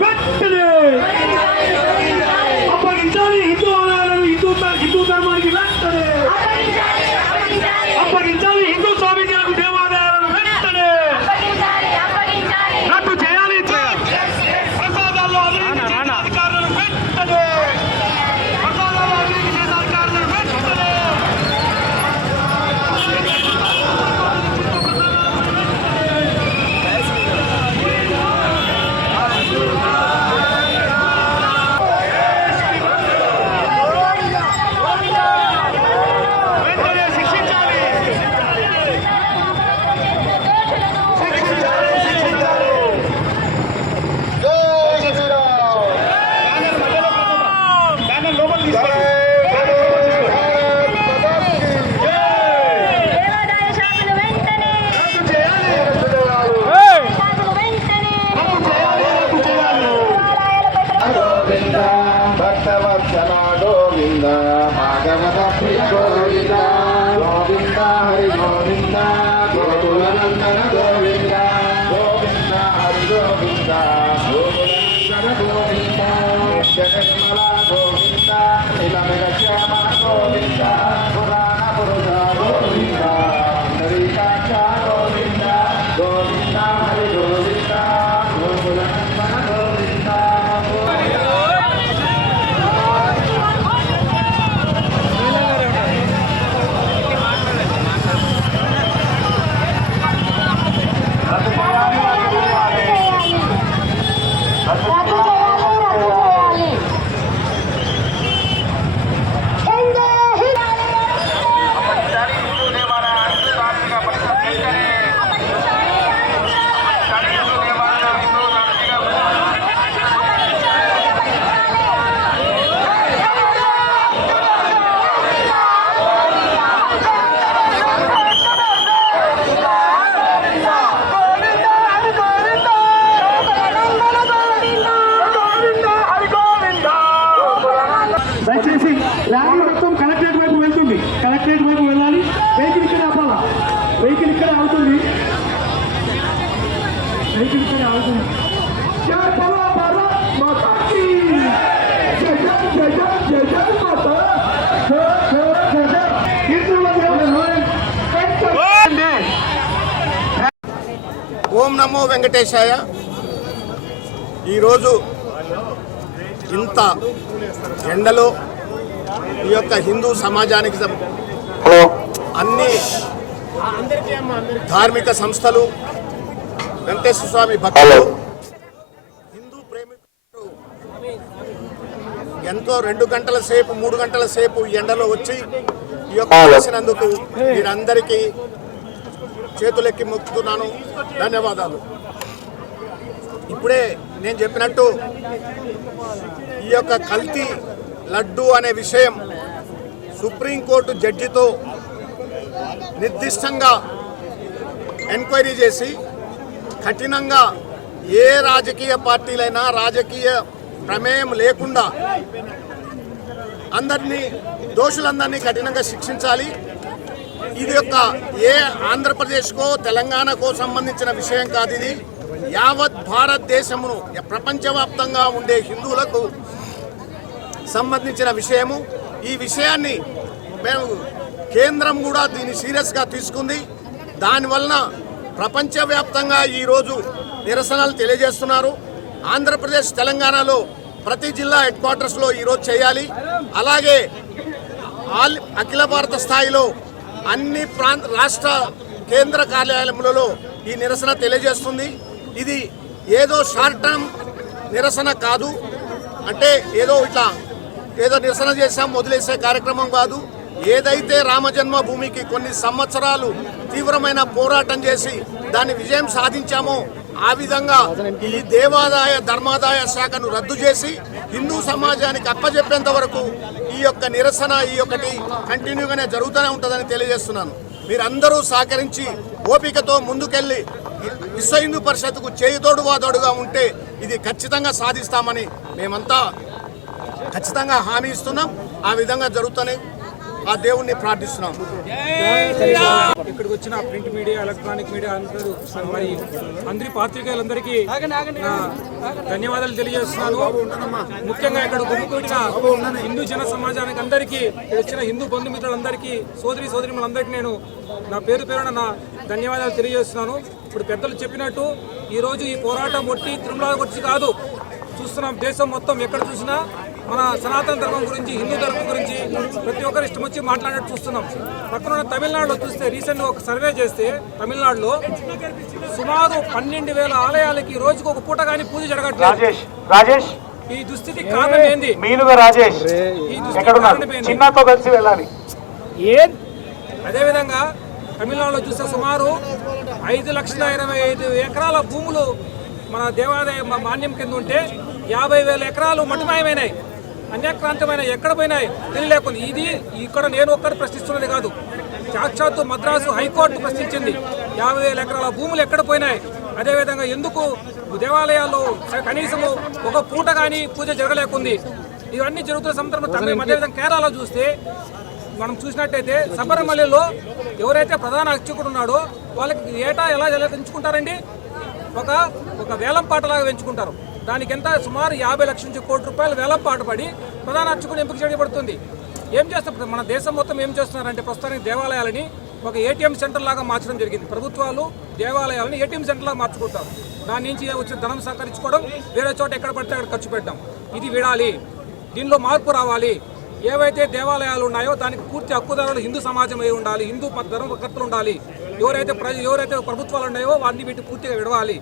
வெற்றிலே Thank you. దయచేసి rally మొత్తం collectorate వైపు వెళ్తుంది. కలెక్టరేట్ వైపు వెళ్ళాలి. వెహికల్ ఇక్కడ ఆపాలా? వెహికల్ ఇక్కడ ఆగుతుంది. వెహికల్ ఇక్కడ వెంటనే! ఓం నమో వెంకటేశాయ. ఈరోజు ఇంత ఎండలో ఈ యొక్క హిందూ సమాజానికి అన్ని ధార్మిక సంస్థలు వెంకటేశ్వర స్వామి భక్తులు హిందూ ప్రేమికులు ఎంతో రెండు గంటల సేపు మూడు గంటల సేపు ఎండలో వచ్చి ఈ యొక్క చేసినందుకు మీరందరికీ చేతులెక్కి మొక్కుతున్నాను. ధన్యవాదాలు. ఇప్పుడే నేను చెప్పినట్టు ఈ యొక్క కల్తీ లడ్డు అనే విషయం సుప్రీంకోర్టు జడ్జితో నిర్దిష్టంగా ఎంక్వైరీ చేసి కఠినంగా ఏ రాజకీయ పార్టీలైనా రాజకీయ ప్రమేయం లేకుండా అందరినీ దోషులందరినీ కఠినంగా శిక్షించాలి. ఇది యొక్క ఏ ఆంధ్రప్రదేశ్కో తెలంగాణకో సంబంధించిన విషయం కాదు ఇది. యావత్ భారతదేశమును ప్రపంచవ్యాప్తంగా ఉండే హిందువులకు సంబంధించిన విషయము. ఈ విషయాన్ని మేము కేంద్రం కూడా దీన్ని సీరియస్గా తీసుకుంది. దానివలన ప్రపంచవ్యాప్తంగా ఈరోజు నిరసనలు తెలియజేస్తున్నారు. ఆంధ్రప్రదేశ్ తెలంగాణలో ప్రతి జిల్లా హెడ్ క్వార్టర్స్లో ఈరోజు చేయాలి. అలాగే ఆల్ అఖిల భారత స్థాయిలో అన్ని ప్రాంత రాష్ట్ర కేంద్ర కార్యాలయములలో ఈ నిరసన తెలియజేస్తుంది. ఇది ఏదో షార్ట్ టర్మ్ నిరసన కాదు. అంటే ఏదో ఇట్లా ఏదో నిరసన చేశాం వదిలేసే కార్యక్రమం కాదు. ఏదైతే రామజన్మభూమికి కొన్ని సంవత్సరాలు తీవ్రమైన పోరాటం చేసి దాన్ని విజయం సాధించామో ఆ విధంగా ఈ దేవాదాయ ధర్మాదాయ శాఖను రద్దు చేసి హిందూ సమాజానికి అప్పజెప్పేంత వరకు ఈ యొక్క నిరసన ఈ యొక్కటి కంటిన్యూగానే జరుగుతూనే ఉంటుందని తెలియజేస్తున్నాను. మీరందరూ సహకరించి ఓపికతో ముందుకెళ్ళి విశ్వ హిందూ పరిషత్కు చేయుతోడు వాదోడుగా ఉంటే ఇది ఖచ్చితంగా సాధిస్తామని మేమంతా ఖచ్చితంగా హామీ ఇస్తున్నాం. ఆ విధంగా జరుగుతానే ఆ దేవుణ్ణి ప్రార్థిస్తున్నాం. ఇక్కడికి వచ్చిన ప్రింట్ మీడియా ఎలక్ట్రానిక్ మీడియా అందరూ మరి అందరి పాత్రికేయులందరికీ నా ధన్యవాదాలు తెలియజేస్తున్నాను. ముఖ్యంగా ఇక్కడ గుమికూడిన హిందూ జన సమాజానికి అందరికీ వచ్చిన హిందూ బంధుమిత్రులందరికీ సోదరి సోదరిములందరికీ నేను నా పేరు పేరున నా ధన్యవాదాలు తెలియజేస్తున్నాను. ఇప్పుడు పెద్దలు చెప్పినట్టు ఈ రోజు ఈ పోరాటం ఒట్టి తిరుమల గురించి కాదు. చూస్తున్నాం దేశం మొత్తం ఎక్కడ చూసినా మన సనాతన ధర్మం గురించి హిందూ ధర్మం గురించి ప్రతి ఒక్కరు ఇష్టం వచ్చి మాట్లాడినట్టు చూస్తున్నాం. పక్కన ఉన్న తమిళనాడులో చూస్తే రీసెంట్గా ఒక సర్వే చేస్తే తమిళనాడులో సుమారు పన్నెండు వేల ఆలయాలకి రోజుకు ఒక పూట కానీ పూజ జరగట్లేదు. రాజేష్ రాజేష్. ఈ దుస్థితి కారణం ఏంది మీనుగా రాజేష్. ఈ దుస్థితి చిన్నతో కలిసి వెళ్ళాలి. అదేవిధంగా తమిళనాడులో చూస్తే సుమారు ఐదు లక్షల ఇరవై ఐదు ఎకరాల భూములు మన దేవాదాయ మా మాన్యం కింద ఉంటే యాభై వేల ఎకరాలు మటుమాయమైనాయి. అన్యక్రాంతమైన ఎక్కడ పోయినాయి? తెలియలేకుండా ఇది ఇక్కడ నేను ఒక్కరు ప్రశ్నిస్తున్నది కాదు. సాక్షాత్తు మద్రాసు హైకోర్టు ప్రశ్నించింది. యాభై వేల ఎకరాల భూములు ఎక్కడ పోయినాయి? అదేవిధంగా ఎందుకు దేవాలయాల్లో కనీసము ఒక పూట కానీ పూజ జరగలేకుంది? ఇవన్నీ జరుగుతున్న సందర్భంలో తమిళ అదేవిధంగా కేరళలో చూస్తే మనం చూసినట్టయితే శబరిమలలో ఎవరైతే ప్రధాన అర్చకుడు ఉన్నాడో వాళ్ళకి ఏటా ఎలా ఎలా పెంచుకుంటారండి ఒక ఒక వేలం పాటలాగా పెంచుకుంటారు. దానికి ఎంత సుమారు యాభై లక్షల నుంచి కోటి రూపాయలు వేలం పడి ప్రధాన అర్చకుడు ఎంపిక చేయబడుతుంది. ఏం చేస్తారు మన దేశం మొత్తం ఏం చేస్తున్నారంటే ప్రస్తుతానికి దేవాలయాలని ఒక ఏటీఎం సెంటర్ లాగా మార్చడం జరిగింది. ప్రభుత్వాలు దేవాలయాలను ఏటీఎం సెంటర్ లాగా మార్చుకుంటారు. దాని నుంచి వచ్చిన ధనం సహకరించుకోవడం వేరే చోట ఎక్కడ పడితే అక్కడ ఖర్చు పెట్టడం. ఇది విడాలి. దీనిలో మార్పు రావాలి. ఏవైతే దేవాలయాలు ఉన్నాయో దానికి పూర్తి హక్కుదారులు హిందూ సమాజం అయి ఉండాలి. హిందూ ధర్మకర్తలు ఉండాలి. ఎవరైతే ప్రజ ఎవరైతే ప్రభుత్వాలు ఉన్నాయో వాటిని వీటి పూర్తిగా విడవాలి.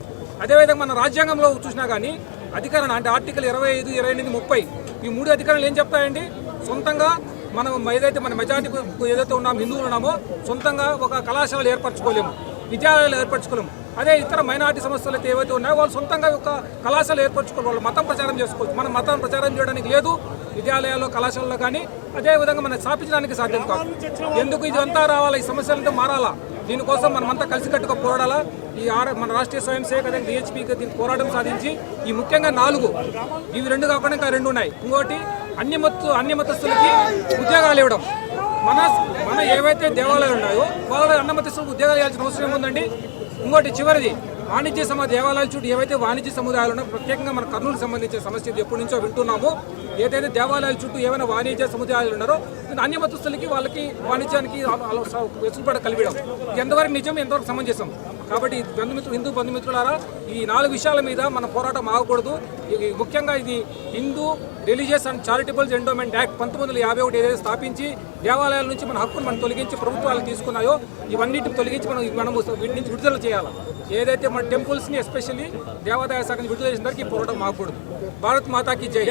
అదేవిధంగా మన రాజ్యాంగంలో చూసినా కానీ అధికరణ అంటే ఆర్టికల్ ఇరవై ఐదు ఇరవై ఎనిమిది ముప్పై ఈ మూడు అధికారులు ఏం చెప్తాయండి? సొంతంగా మనం ఏదైతే మన మెజార్టీ ఏదైతే ఉన్నామో హిందువులు ఉన్నామో సొంతంగా ఒక కళాశాలలు ఏర్పరచుకోలేము విద్యాలయాలు ఏర్పరచుకోలేము. అదే ఇతర మైనార్టీ సంస్థలు అయితే ఏవైతే ఉన్నాయో వాళ్ళు సొంతంగా ఒక కళాశాల ఏర్పరచుకోవాలి వాళ్ళు మతం ప్రచారం చేసుకోవచ్చు. మనం మతం ప్రచారం చేయడానికి లేదు విద్యాలయాల్లో కళాశాలలో కానీ అదే విధంగా మనం స్థాపించడానికి సాధ్యం కాదు. ఎందుకు ఇదంతా రావాలా? ఈ సమస్యలంతా మారాలా? దీనికోసం మనమంతా కలిసికట్టుగా పోరాడాలా? ఈ ఆర్ మన రాష్ట్రీయ స్వయం సేవక అదే డిహెచ్పికి దీని పోరాటం సాధించి ఈ ముఖ్యంగా నాలుగు ఇవి రెండు కాకుండా ఇంకా రెండు ఉన్నాయి. ఇంకోటి అన్ని మత్తు అన్ని మతస్థులకి ఉద్యోగాలు ఇవ్వడం. మన మన ఏవైతే దేవాలయాలు ఉన్నాయో వాళ్ళ అన్నమతస్తులకు ఉద్యోగాలు ఇవ్వాల్సిన అవసరం ఉందండి ఇంకోటి చివరిది వాణిజ్య సమ దేవాలయాల చుట్టూ ఏవైతే వాణిజ్య సముదాయాలు ఉన్నాయో ప్రత్యేకంగా మన కర్నూలు సంబంధించిన సమస్య ఎప్పటి నుంచో వింటున్నాము. ఏదైతే దేవాలయాల చుట్టూ ఏమైనా వాణిజ్య సముదాయాలు ఉన్నారో అన్ని మతస్థులకి వాళ్ళకి వాణిజ్యానికి వెసులుబాటు కలిపడం ఎంతవరకు నిజం ఎంతవరకు సమంజసం? కాబట్టి బంధుమిత్రులు హిందూ బంధుమిత్రులారా ఈ నాలుగు విషయాల మీద మన పోరాటం ఆగకూడదు. ఇది ముఖ్యంగా ఇది Hindu religious and charitables endowment act పంతొమ్మిది వందల యాభై ఒకటి ఏదైతే స్థాపించి దేవాలయాల నుంచి మన హక్కును మనం తొలగించి ప్రభుత్వాలు తీసుకున్నాయో ఇవన్నిటిని తొలగించి మనం మనము వీటి నుంచి విడుదల చేయాలి? ఏదైతే మన టెంపుల్స్ని ఎస్పెషల్లీ దేవాదాయ శాఖని విడుదల చేసిన దానికి పోరాటం ఆగకూడదు. భారత్ మాతాకి జై!